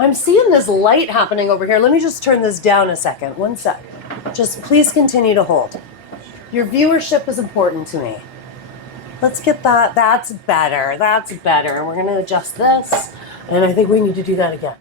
I'm seeing this light happening over here. Let me just turn this down a second. One sec. Just please continue to hold. Your viewership is important to me. Let's get that. That's better. That's better. We're going to adjust this. And I think we need to do that again.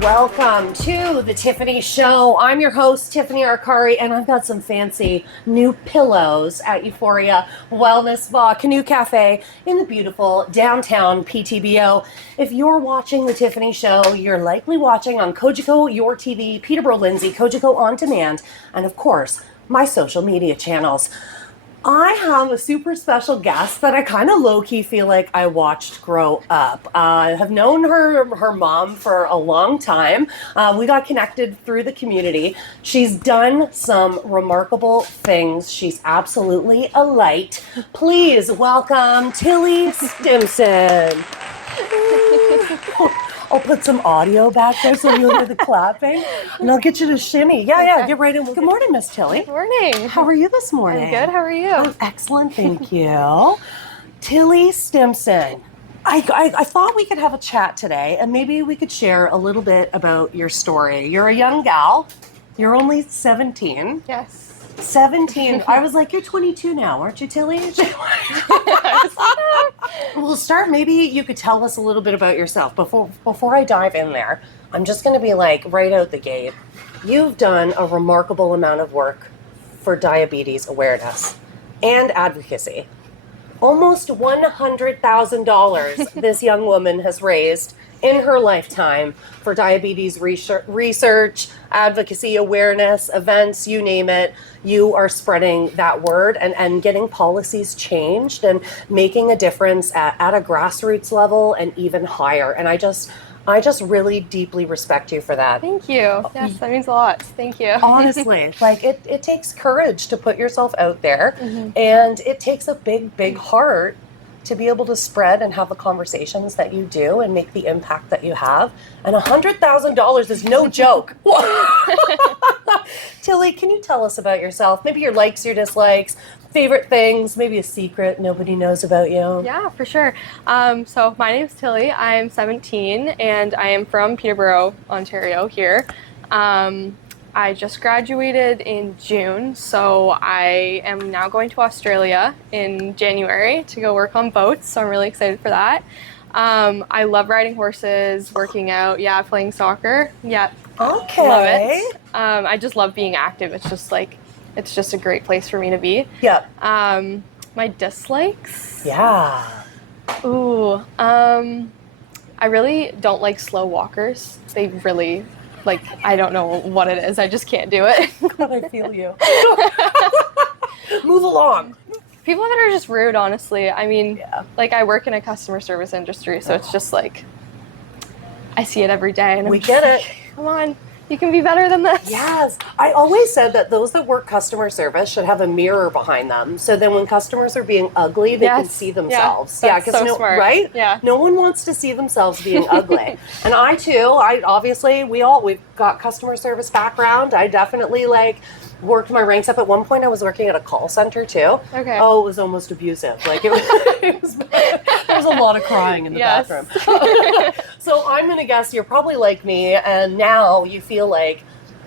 Welcome to the Tiffany Show. I'm your host, Tiffany Arcari, and I've got some fancy new pillows at Euphoria Wellness Spa Canoe Cafe in the beautiful downtown PTBO. If you're watching the Tiffany Show, you're likely watching on Kojiko, Your TV, Peterborough Lindsay, Kojiko On Demand, and of course, my social media channels. I have a super special guest that I kind of low-key feel like I watched grow up. I have known her mom for a long time. We got connected through the community. She's done some remarkable things. She's absolutely a light. Please welcome Tilly Stimpson. I'll put some audio back there so you'll hear the clapping, and I'll get you to shimmy. Yeah, get right in. Good morning, Miss Tilly. Good morning. How are you this morning? I'm good. How are you? I'm excellent, thank you. Tilly Stimpson. I thought we could have a chat today, and maybe we could share a little bit about your story. You're a young gal. You're only 17. Yes. 17. I was like, you're 22 now, aren't you, Tilly? We'll start. Maybe you could tell us a little bit about yourself before I dive in there. I'm just going to be like right out the gate. You've done a remarkable amount of work for diabetes awareness and advocacy. Almost $100,000 this young woman has raised in her lifetime for diabetes research, advocacy, awareness, events, you name it. You are spreading that word and getting policies changed and making a difference at a grassroots level and even higher. And I just really deeply respect you for that. Thank you. Yes, that means a lot. Thank you. Honestly, like it takes courage to put yourself out there, and it takes a big heart to be able to spread and have the conversations that you do and make the impact that you have. And $100,000 is no joke. Tilly, can you tell us about yourself? Maybe your likes, your dislikes, favorite things, maybe a secret nobody knows about you. Yeah, for sure. So my name is Tilly. I'm 17 and I am from Peterborough, Ontario here. I just graduated in June, so I am now going to Australia in January to go work on boats, so I'm really excited for that. I love riding horses, working out, playing soccer. Yeah. Okay. Love it. I just love being active. It's just a great place for me to be. Yep. My dislikes? Yeah. Ooh, I really don't like slow walkers. They really, I don't know what it is. I just can't do it. God, I feel you. Move along. People that are just rude, honestly. I mean, I work in a customer service industry, so it's just I see it every day. And we get it. Come on, you can be better than this. Yes. I always said that those that work customer service should have a mirror behind them. So then when customers are being ugly, they can see themselves. Yeah, that's so smart. Right? Yeah. No one wants to see themselves being ugly. And I too, we've got customer service background. I definitely worked my ranks up. At one point I was working at a call center too. Okay. Oh, it was almost abusive. There was a lot of crying in the bathroom. So I'm going to guess you're probably like me, and now you feel like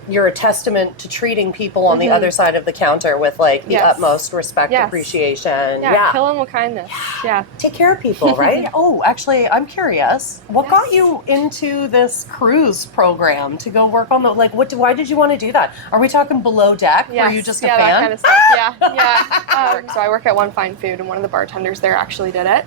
you're a testament to treating people on the other side of the counter with the utmost respect, appreciation. Yeah, kill them with kindness. Yeah. Take care of people, right? Oh, actually, I'm curious. What got you into this cruise program to go work on the, why did you want to do that? Are we talking below deck? Yes. Were you just a fan? That kind of stuff. Yeah. So I work at One Fine Food, and one of the bartenders there actually did it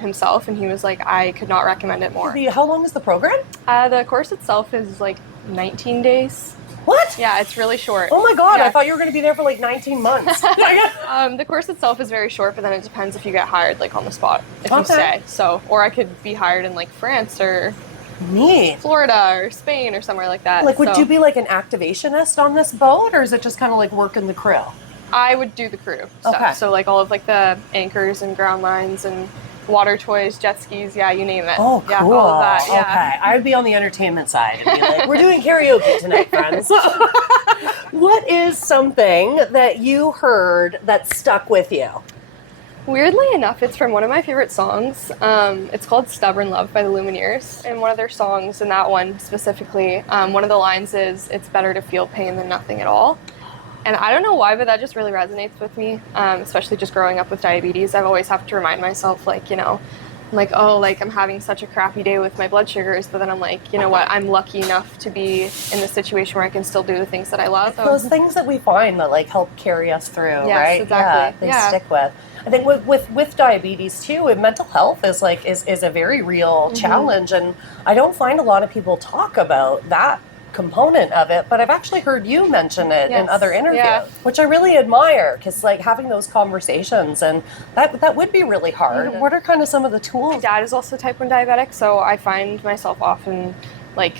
himself, and he was like, I could not recommend it more. How long is the program? The course itself is 19 days. What? Yeah, it's really short. Oh my God, I thought you were going to be there for 19 months. The course itself is very short, but then it depends if you get hired on the spot, if you stay. So, or I could be hired in France or Florida or Spain or somewhere like that. Would you be an activationist on this boat, or is it just kind of working the crew? I would do the crew stuff. Okay. So like all of like the anchors and ground lines and water toys, jet skis, yeah, you name it. Oh, cool. Yeah, all of that. Yeah. Okay. I'd be on the entertainment side and be like, we're doing karaoke tonight, friends. What is something that you heard that stuck with you? Weirdly enough, it's from one of my favorite songs. It's called Stubborn Love by the Lumineers. And one of their songs, and that one specifically, one of the lines is, "It's better to feel pain than nothing at all." And I don't know why, but that just really resonates with me, especially just growing up with diabetes. I've always have to remind myself, like, you know, I'm like, oh, like I'm having such a crappy day with my blood sugars, but then I'm like, you know what, I'm lucky enough to be in the situation where I can still do the things that I love. Those things that we find that like help carry us through, Yes, right? exactly. Yeah, they stick with. I think with diabetes too, and mental health is a very real challenge, and I don't find a lot of people talk about that component of it, but I've actually heard you mention it in other interviews, which I really admire, because like having those conversations, and that would be really hard. What are kind of some of the tools? My dad is also type 1 diabetic, so I find myself often like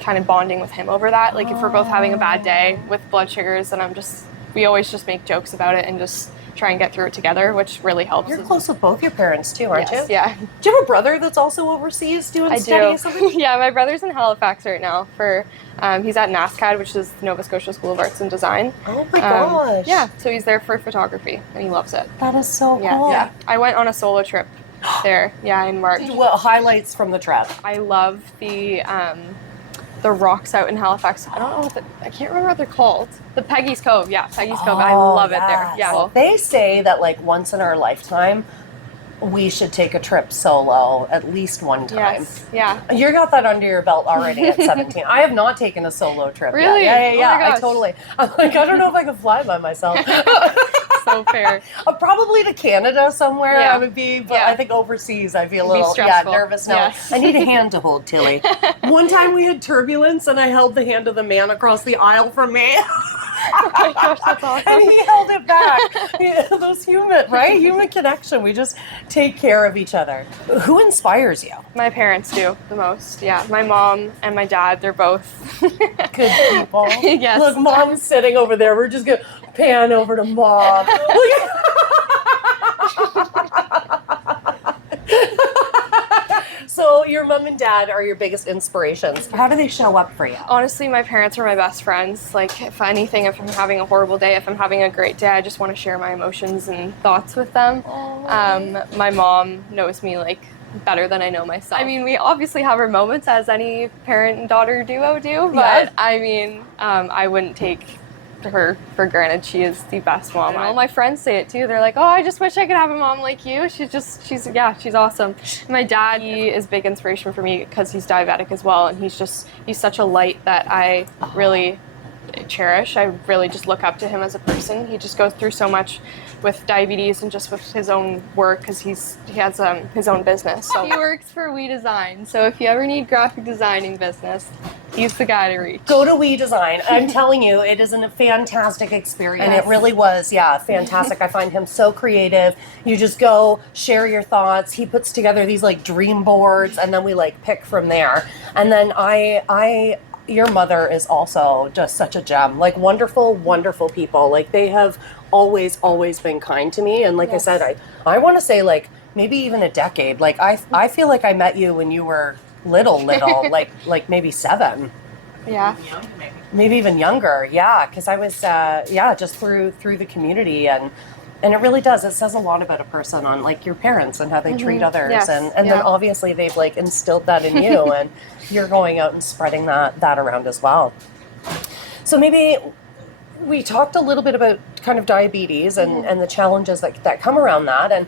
kind of bonding with him over that. Like if we're both having a bad day with blood sugars, and we always just make jokes about it and just try and get through it together, which really helps. You're close with both your parents too, aren't you? Yeah. Do you have a brother that's also overseas doing studies? Yeah, my brother's in Halifax right now for, he's at NASCAD, which is Nova Scotia School of Arts and Design. Oh my gosh. Yeah, so he's there for photography and he loves it. That is so cool. Yeah. I went on a solo trip there, in March. What highlights from the trip? I love the rocks out in Halifax. I don't know I can't remember what they're called. The Peggy's Cove, Peggy's Cove. I love it there. Yeah. They say that like once in our lifetime, we should take a trip solo at least one time. Yes. Yeah. You got that under your belt already at 17. I have not taken a solo trip Really? yet. Yeah. Oh my gosh. I totally. I'm like, I don't know if I can fly by myself. So fair. Probably to Canada somewhere Yeah. I would be, but I think overseas I'd be a little nervous now. Yes. I need a hand to hold, Tilly. One time we had turbulence and I held the hand of the man across the aisle from me. Oh my gosh, that's awesome. And he held it back. Those human connection. We just take care of each other. Who inspires you? My parents do the most. Yeah, my mom and my dad, they're both Good people. Yes. Look, mom's sitting over there. We're just gonna pan over to mom. So your mom and dad are your biggest inspirations. How do they show up for you? Honestly, my parents are my best friends. Like, if anything, if I'm having a horrible day, if I'm having a great day, I just want to share my emotions and thoughts with them. My mom knows me, like, better than I know myself. I mean, we obviously have our moments, as any parent and daughter duo do, but I mean, I wouldn't take her for granted. She is the best mom. All my friends say it too. They're like, oh, I just wish I could have a mom like you. She's awesome. My dad, he is big inspiration for me because he's diabetic as well, and he's such a light that I really cherish. I really just look up to him as a person. He just goes through so much with diabetes and just with his own work, because he has his own business. So he works for We Design. So if you ever need graphic designing business, he's the guy to reach. Go to We Design. I'm telling you, it is a fantastic experience. And it really was, fantastic. I find him so creative. You just go, share your thoughts. He puts together these like dream boards, and then we like pick from there. And then your mother is also just such a gem. Like wonderful, wonderful people. Like they have always been kind to me. And like I said, I want to say like maybe even a decade. Like I feel like I met you when you were little, like maybe 7. Yeah. Maybe even younger. Yeah, because I was just through the community, and it really does. It says a lot about a person on like your parents and how they treat others, Yes. and then obviously they've like instilled that in you, and you're going out and spreading that around as well. So maybe we talked a little bit about kind of diabetes and the challenges that come around that, and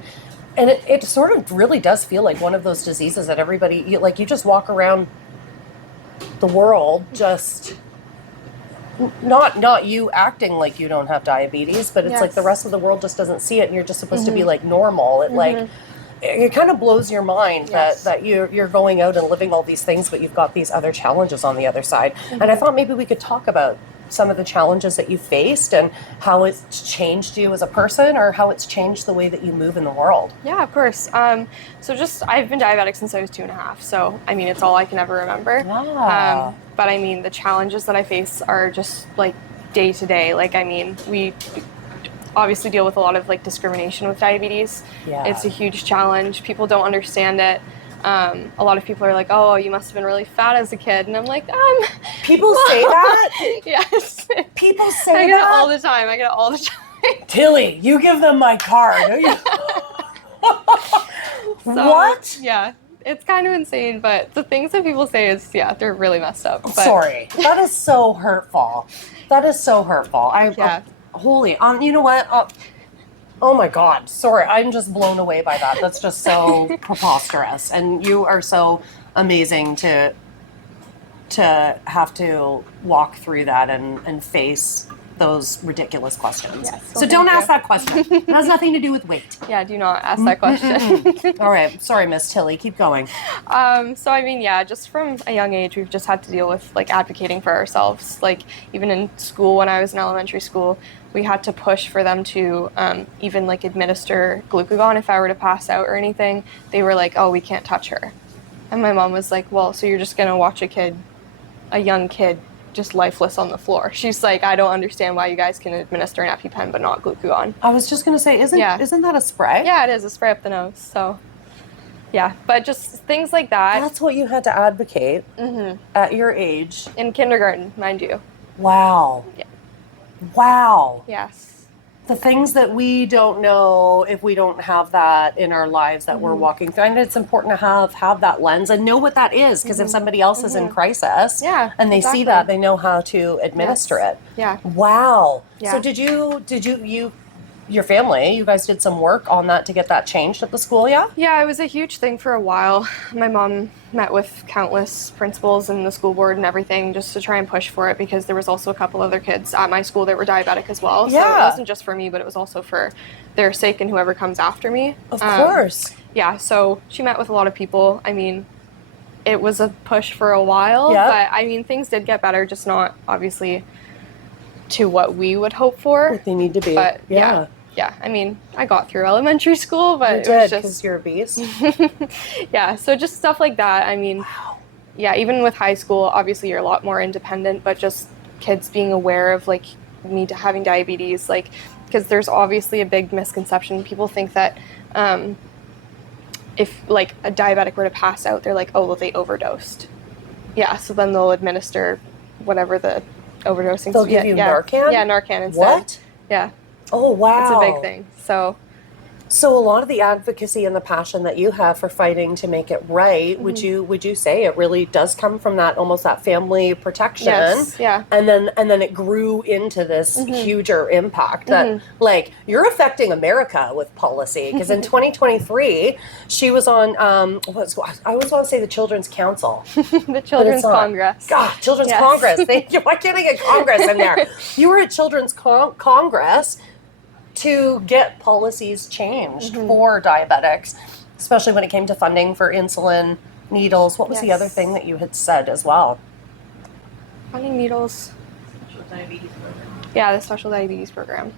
it sort of really does feel like one of those diseases that everybody, you just walk around the world just not you acting like you don't have diabetes, but it's like the rest of the world just doesn't see it, and you're just supposed to be like normal. It kind of blows your mind that you're going out and living all these things, but you've got these other challenges on the other side. And I thought maybe we could talk about some of the challenges that you faced and how it's changed you as a person, or how it's changed the way that you move in the world. Yeah, of course. So I've been diabetic since I was 2.5. So, I mean, it's all I can ever remember. Wow. But I mean, the challenges that I face are just like day to day. Like, I mean, obviously deal with a lot of like discrimination with diabetes. Yeah. It's a huge challenge. People don't understand it. A lot of people are like, oh, you must have been really fat as a kid. And I'm like, People say that? Yes. People say I get that? it all the time. I get it all the time. Tilly, you give them my card. So, What? Yeah. It's kind of insane, but the things that people say is, yeah, they're really messed up. But, Sorry. That is so hurtful. That is so hurtful. Yeah. Holy, you know what? Oh my God. Sorry. I'm just blown away by that. That's just so preposterous. And you are so amazing to have to walk through that and face those ridiculous questions. Yes, so don't ask that question. It has nothing to do with weight. Yeah, do not ask that question. All right. Sorry, Miss Tilly. Keep going. So I mean, yeah, just from a young age, we've just had to deal with like advocating for ourselves. Like even in school, when I was in elementary school, we had to push for them to even like administer glucagon if I were to pass out or anything. They were like, oh, we can't touch her. And my mom was like, well, so you're just gonna watch a young kid just lifeless on the floor. She's like, I don't understand why you guys can administer an EpiPen but not glucagon. I was just gonna say, isn't that a spray? Yeah, it is a spray up the nose. So yeah, but just things like that. That's what you had to advocate at your age. In kindergarten, mind you. Wow. Yeah. Wow. Yes. The things that we don't know if we don't have that in our lives that we're walking through. And it's important to have that lens and know what that is, because if somebody else is in crisis and they see that, they know how to administer it. Yeah. Wow. Yeah. So did you your family, you guys did some work on that to get that changed at the school, yeah? Yeah, it was a huge thing for a while. My mom met with countless principals and the school board and everything just to try and push for it, because there was also a couple other kids at my school that were diabetic as well. So it wasn't just for me, but it was also for their sake and whoever comes after me. Of course. Yeah, so she met with a lot of people. I mean, it was a push for a while, but I mean, things did get better, just not obviously to what we would hope for. What they need to be. But yeah, I mean, I got through elementary school, but you did, because you're a beast. Yeah, so just stuff like that. I mean, yeah, even with high school, obviously you're a lot more independent, but just kids being aware of like me having diabetes, like, because there's obviously a big misconception. People think that if like a diabetic were to pass out, they're like, oh, well, they overdosed. Yeah, so then they'll administer whatever the overdosing. They'll give you Narcan? Yeah, Narcan instead. What? Yeah. Oh, wow. It's a big thing. So a lot of the advocacy and the passion that you have for fighting to make it right, would you say it really does come from that, almost that family protection? Yes, yeah. And then it grew into this huger impact that like you're affecting America with policy, because in 2023 she was on I always want to say the Children's Council. The Children's Congress. God, Children's Congress. Thank you. Why can't I get Congress in there? You were at Children's Congress to get policies changed for diabetics, especially when it came to funding for insulin, needles. What was the other thing that you had said as well? Funding needles. Special diabetes program. Yeah, the special diabetes program.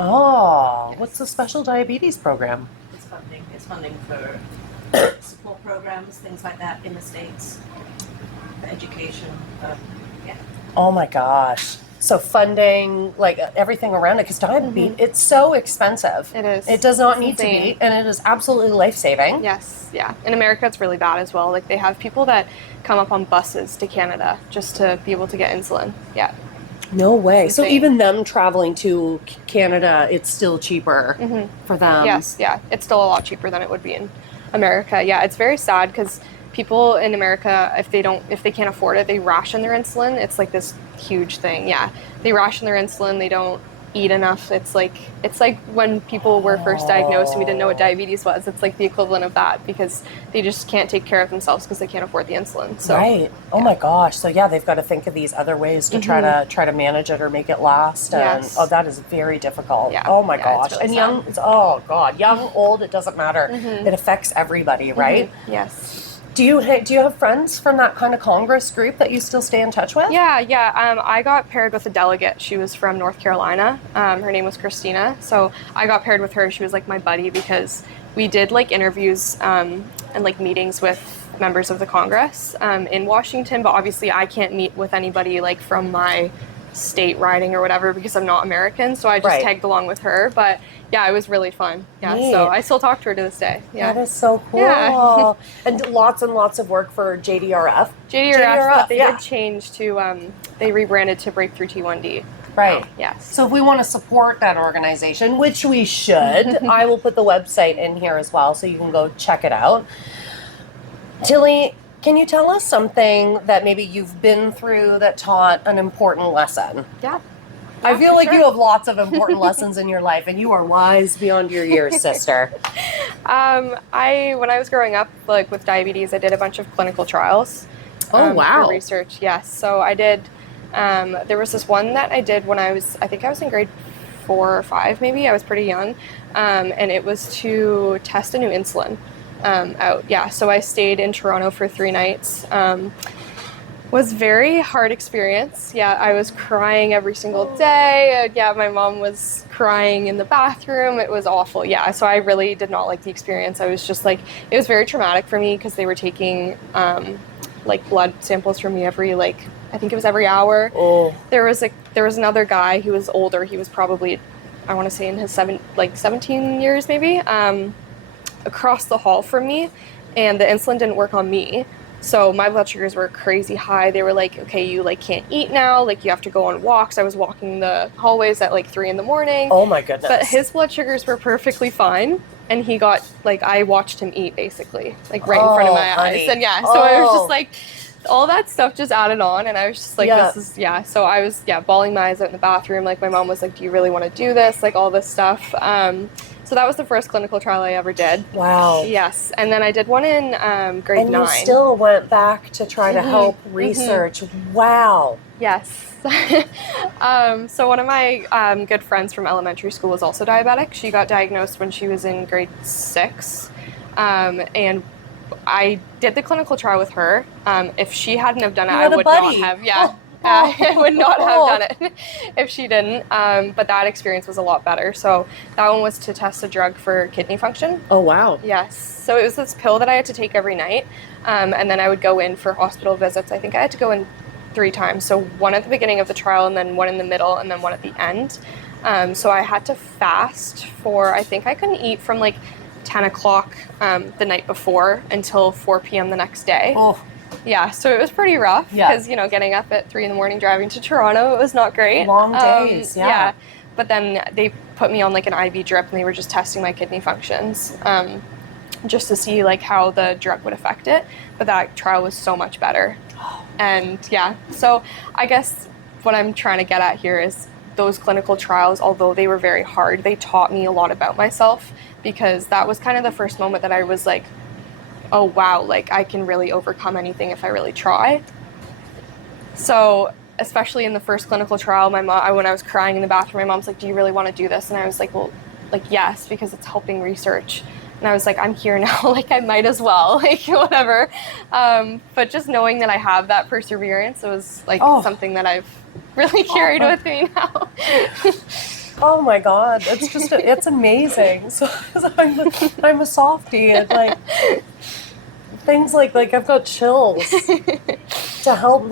Oh, what's the special diabetes program? It's funding for support programs, things like that in the States, for education. Oh my gosh. So funding, like everything around it, because diabetes, it's so expensive. It is. It does not need insane. to be, and it is absolutely life-saving. Yes, yeah. In America, it's really bad as well. Like, they have people that come up on buses to Canada just to be able to get insulin. Yeah. No way. So insane. even them traveling to Canada, it's still cheaper for them. Yes, yeah. It's still a lot cheaper than it would be in America. Yeah, it's very sad because people in America, if they can't afford it, they ration their insulin. It's like this huge thing. Yeah, they ration their insulin. They don't eat enough. It's like when people were first diagnosed and we didn't know what diabetes was. It's like the equivalent of that, because they just can't take care of themselves because they can't afford the insulin. So, right. Oh my gosh. So yeah, they've got to think of these other ways to try to manage it or make it last. And that is very difficult. Yeah. Oh my gosh. It's really and sad. young, old, it doesn't matter. It affects everybody, right? Yes. Do you have friends from that kind of Congress group that you still stay in touch with? Yeah. I got paired with a delegate. She was from North Carolina. Her name was Christina. So I got paired with her. She was like my buddy, because we did like interviews and like meetings with members of the Congress in Washington. But obviously I can't meet with anybody like from my state riding or whatever because I'm not American, so I just Right. tagged along with her. But yeah, it was really fun. Yeah, Neat. so I still talk to her to this day. Yeah, That is so cool. Yeah. And lots and lots of work for JDRF. JDRF, but they yeah. did change to they rebranded to Breakthrough T1D. Right. Yes. So if we want to support that organization, which we should, I will put the website in here as well so you can go check it out. Tilly, can you tell us something that maybe you've been through that taught an important lesson? Yeah. I feel for like sure. you have lots of important lessons in your life, and you are wise beyond your years, sister. When I was growing up, like with diabetes, I did a bunch of clinical trials. Oh, wow. For research, yes. So I did. There was this one that I did when I think I was in grade 4 or 5, maybe. I was pretty young, and it was to test a new insulin out. Yeah. So I stayed in Toronto for 3 nights. Was very hard experience. Yeah, I was crying every single day. Yeah, my mom was crying in the bathroom. It was awful. Yeah, so I really did not like the experience. I was just like, it was very traumatic for me because they were taking like blood samples from me every I think it was every hour. Oh. There was another guy who was older. He was probably, I want to say in his 17 years maybe, across the hall from me, and the insulin didn't work on me. So my blood sugars were crazy high. They were like, okay, you can't eat now. You have to go on walks. I was walking the hallways at 3 a.m. Oh my goodness. But his blood sugars were perfectly fine. And he got, I watched him eat basically, right in front of my eyes. And yeah, so I was just all that stuff just added on. And I was just this is, So I was, bawling my eyes out in the bathroom. My mom was like, do you really want to do this? All this stuff. So that was the first clinical trial I ever did. Wow. Yes. And then I did one in grade 9. And you still went back to try to help research. Wow. Yes. So one of my good friends from elementary school was also diabetic. She got diagnosed when she was in grade 6. And I did the clinical trial with her. If she hadn't have done it, I would not have. Yeah. I would not have done it if she didn't. But that experience was a lot better. So that one was to test a drug for kidney function. Oh, wow. Yes. So it was this pill that I had to take every night. And then I would go in for hospital visits. I think I had to go in 3 times. So one at the beginning of the trial, and then one in the middle, and then one at the end. So I had to fast for, I think I couldn't eat from 10 o'clock the night before until 4 p.m. the next day. Oh. Yeah, so it was pretty rough because, getting up at 3 a.m. driving to Toronto, it was not great. Long days, yeah. But then they put me on an IV drip, and they were just testing my kidney functions just to see how the drug would affect it. But that trial was so much better. And so I guess what I'm trying to get at here is those clinical trials, although they were very hard, they taught me a lot about myself, because that was kind of the first moment that I was like, oh wow, I can really overcome anything if I really try. So especially in the first clinical trial, my mom, when I was crying in the bathroom, my mom's like, do you really want to do this? And I was like, well, yes, because it's helping research. And I was like, I'm here now, I might as well, whatever. But just knowing that I have that perseverance, it was something that I've really carried with me now. Oh my God, it's just, it's amazing. So I'm a softie, and things I've got chills to help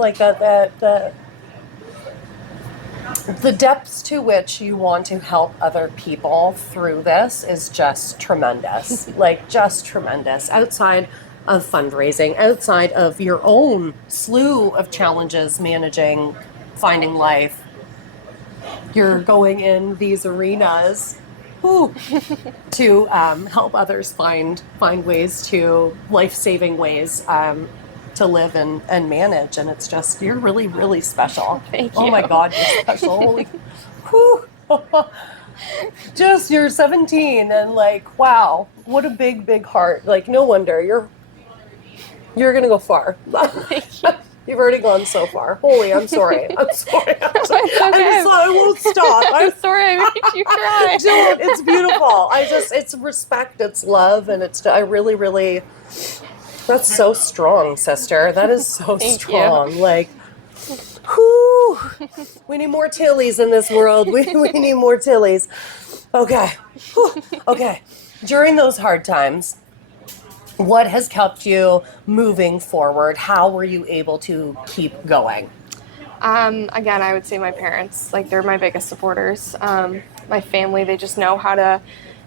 the depths to which you want to help other people through this is just tremendous. Just tremendous. Outside of fundraising, outside of your own slew of challenges managing, finding life, you're going in these arenas to help others find ways to, life-saving ways to live and manage. And it's just, you're really, really special. Thank you. Oh my God, you're special. Holy, whew. Just, you're 17 and wow, what a big, big heart. No wonder you're gonna go far. Thank you. You've already gone so far. Holy, I'm sorry. I'm sorry. It's okay. I won't stop. I'm sorry I made you cry. Don't. It's beautiful. it's respect, it's love, and I really, really, that's so strong, sister. That is so Thank strong. you. Whew. We need more Tillies in this world. We need more Tillies. Okay. Whew. Okay. During those hard times, what has kept you moving forward? How were you able to keep going? Again, I would say my parents, like they're my biggest supporters. My family, they just know how to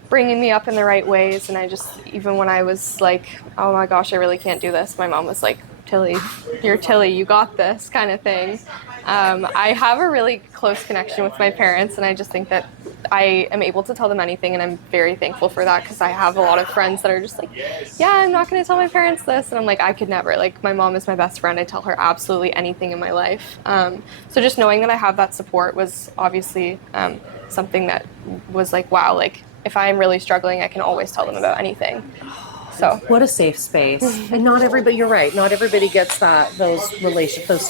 bring me up in the right ways. And I just, even when I was like, oh my gosh, I really can't do this, my mom was like, Tilly, you're Tilly, you got this kind of thing. I have a really close connection with my parents, and I just think that I am able to tell them anything, and I'm very thankful for that, because I have a lot of friends that are just like, yeah, I'm not going to tell my parents this, and I'm like, I could never. Like, my mom is my best friend. I tell her absolutely anything in my life. So just knowing that I have that support was obviously something that was like, wow, like if I'm really struggling, I can always tell them about anything. So what a safe space. And not everybody, you're right, not everybody gets those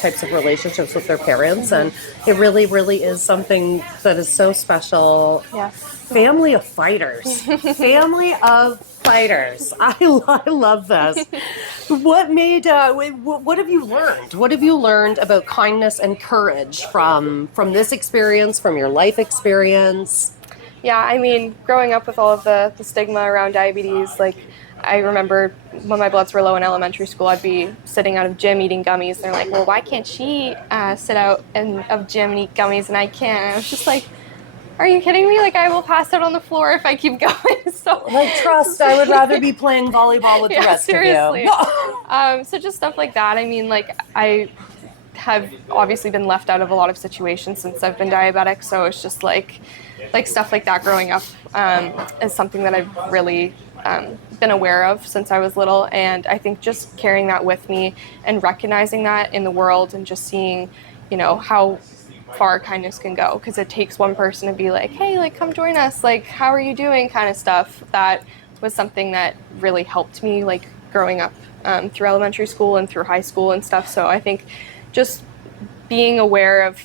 types of relationships with their parents, and it really, really is something that is so special. yes. Family of fighters. Family of fighters. I love this. What made what have you learned? What have you learned about kindness and courage from this experience, from your life experience? Yeah, I mean, growing up with all of the stigma around diabetes, like I remember when my bloods were low in elementary school, I'd be sitting out of gym eating gummies. They're like, well, why can't she sit out of gym and eat gummies and I can't? And I was just like, are you kidding me? Like, I will pass out on the floor if I keep going. So, like, trust, I would rather be playing volleyball with the rest seriously. of you. So just stuff like that. I mean, like, I have obviously been left out of a lot of situations since I've been diabetic. So it's just like stuff like that growing up is something that I've really been aware of since I was little. And I think just carrying that with me and recognizing that in the world and just seeing, you know, how far kindness can go, because it takes one person to be like, hey, like, come join us, like, how are you doing, kind of stuff. That was something that really helped me, like, growing up through elementary school and through high school and stuff. So I think just being aware of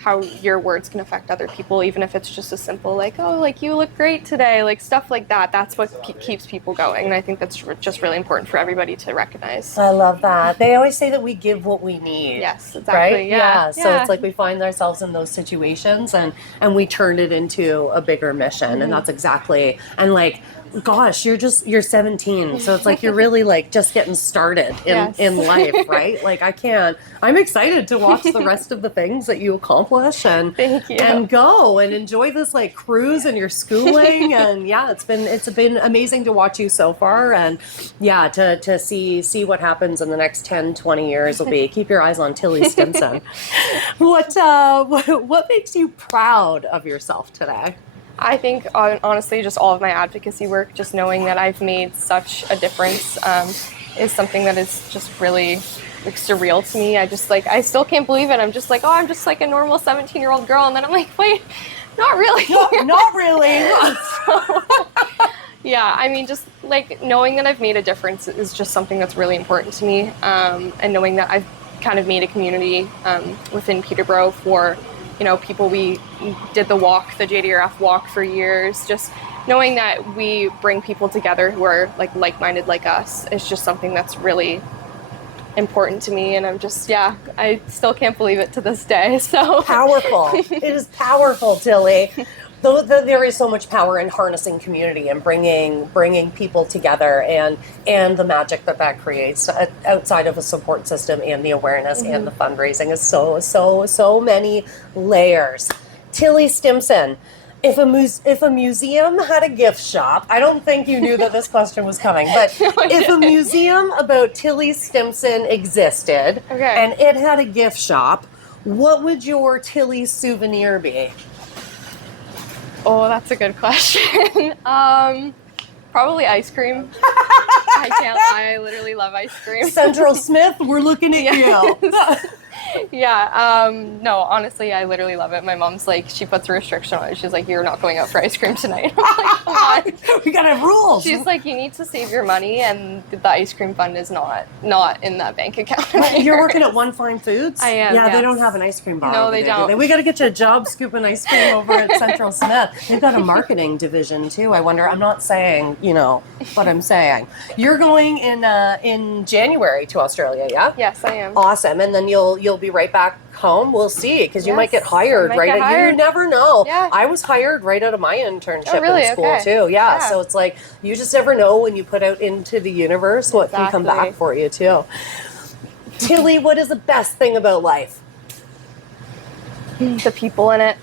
how your words can affect other people, even if it's just a simple, like, oh, like, you look great today, like, stuff like that, that's what keeps people going. And I think that's just really important for everybody to recognize. I love that. They always say that we give what we need. Yes, exactly. Right? Yeah. So it's like we find ourselves in those situations and we turn it into a bigger mission. And that's exactly, and like, gosh, you're 17, so it's like you're really like just getting started in life, right? Like, I'm excited to watch the rest of the things that you accomplish and Thank you. and go and enjoy this like cruise and your schooling. And yeah, it's been amazing to watch you so far, and yeah, to see what happens in the next 10-20 years will be, keep your eyes on Tilly Stimpson. What makes you proud of yourself today? I think, honestly, just all of my advocacy work, just knowing that I've made such a difference is something that is just really, like, surreal to me. I still can't believe it. I'm just like, oh, I'm just like a normal 17-year-old girl. And then I'm like, wait, not really. Not really. So, yeah, I mean, just like knowing that I've made a difference is just something that's really important to me. And knowing that I've kind of made a community within Peterborough for, you know, people. We did the walk, the JDRF walk, for years. Just knowing that we bring people together who are like-minded like us is just something that's really important to me. And I'm just, yeah, I still can't believe it to this day. So powerful. It is powerful, Tilly. Though there is so much power in harnessing community and bringing people together, and the magic that creates outside of a support system, and the awareness and the fundraising is so many layers. Tilly Stimpson, if a museum had a gift shop, I don't think you knew that this question was coming, but if a museum about Tilly Stimpson existed, and it had a gift shop, what would your Tilly souvenir be? Oh, that's a good question. Probably ice cream. I can't lie, I literally love ice cream. Central Smith, we're looking at you. Yeah, no, honestly, I literally love it. My mom's like, she puts a restriction on it. She's like, you're not going out for ice cream tonight. I'm like, come on. We gotta have rules. She's like, you need to save your money, and the ice cream fund is not in that bank account. You're working at One Fine Foods? I am, Yeah, yes. They don't have an ice cream bar. No, they don't. We gotta get you a job scooping ice cream over at Central Smith. They've got a marketing division too. I wonder, I'm not saying, you know, what I'm saying. You're going in January to Australia, yeah? Yes, I am. Awesome. And then you'll be right back home. We'll see, because you might get hired You never know. Yeah. I was hired right out of my internship in school Okay. too. Yeah. So it's like, you just never know when you put out into the universe what can come back for you too. Tilly, what is the best thing about life? The people in it.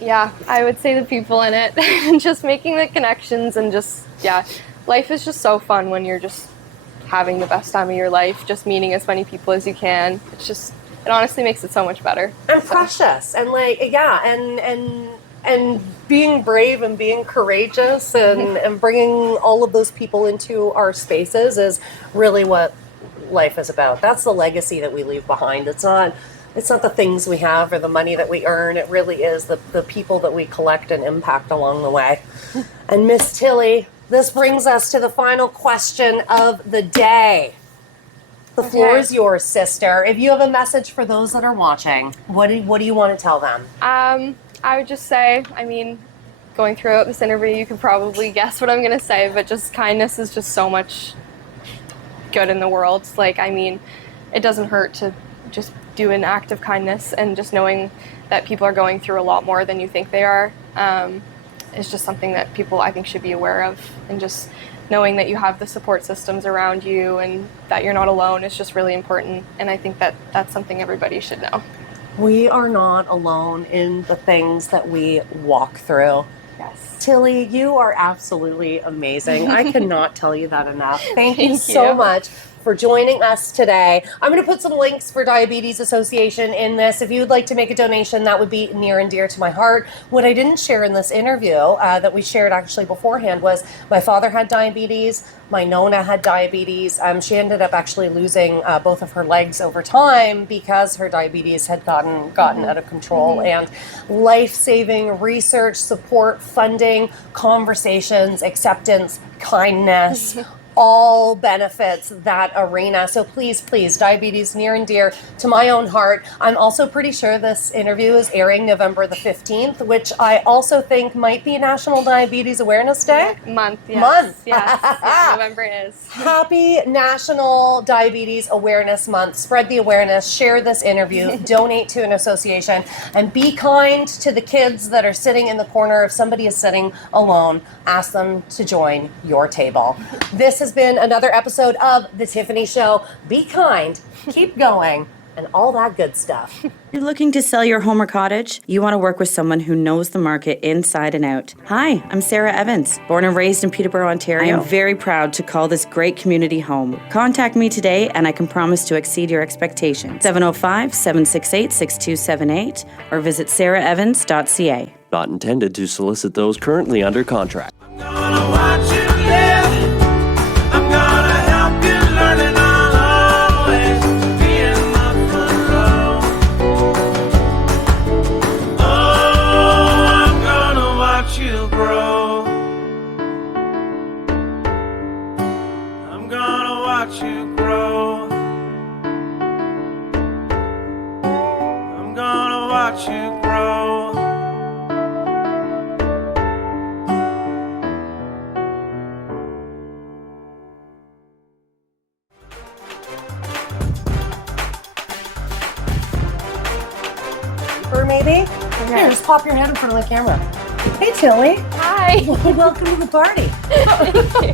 Yeah, I would say the people in it. Just making the connections and just, yeah, life is just so fun when you're just having the best time of your life, just meeting as many people as you can. It honestly makes it so much better. And precious. And like, yeah, and being brave and being courageous and bringing all of those people into our spaces is really what life is about. That's the legacy that we leave behind. It's not the things we have or the money that we earn. It really is the people that we collect and impact along the way. And Miss Tilly, this brings us to the final question of the day. The floor is yours, sister. If you have a message for those that are watching, what do you want to tell them? I would just say, I mean, going throughout this interview, you could probably guess what I'm going to say, but just kindness is just so much good in the world. Like, I mean, it doesn't hurt to just do an act of kindness, and just knowing that people are going through a lot more than you think they are is just something that people, I think, should be aware of. And just knowing that you have the support systems around you and that you're not alone is just really important. And I think that that's something everybody should know. We are not alone in the things that we walk through. Yes. Tilly, you are absolutely amazing. I cannot tell you that enough. Thank you so much for joining us today. I'm going to put some links for Diabetes Association in this. If you would like to make a donation, that would be near and dear to my heart. What I didn't share in this interview that we shared actually beforehand was my father had diabetes. My Nona had diabetes. She ended up actually losing both of her legs over time because her diabetes had gotten out of control. And life-saving research, support, funding, conversations, acceptance, kindness, all benefits that arena. So please, diabetes near and dear to my own heart. I'm also pretty sure this interview is airing November the 15th, which I also think might be National Diabetes Awareness Day. Month. Yes. Yeah, November is. Happy National Diabetes Awareness Month. Spread the awareness, share this interview, donate to an association, and be kind to the kids that are sitting in the corner. If somebody is sitting alone, ask them to join your table. This has been another episode of The Tiffany Show. Be kind, keep going, and all that good stuff. You're looking to sell your home or cottage? You want to work with someone who knows the market inside and out. Hi, I'm Sarah Evans, born and raised in Peterborough, Ontario. I am very proud to call this great community home. Contact me today and I can promise to exceed your expectations. 705-768-6278 or visit sarahevans.ca. Not intended to solicit those currently under contract. I'm gonna watch you live. I'm gonna help you learn, and I'll always be in the front row. Oh, I'm gonna watch you grow. I'm gonna watch you grow. I'm gonna watch you grow. Or maybe? Here, just pop your head in front of the camera. Hey, Tilly. Hi. Welcome to the party. Thank you.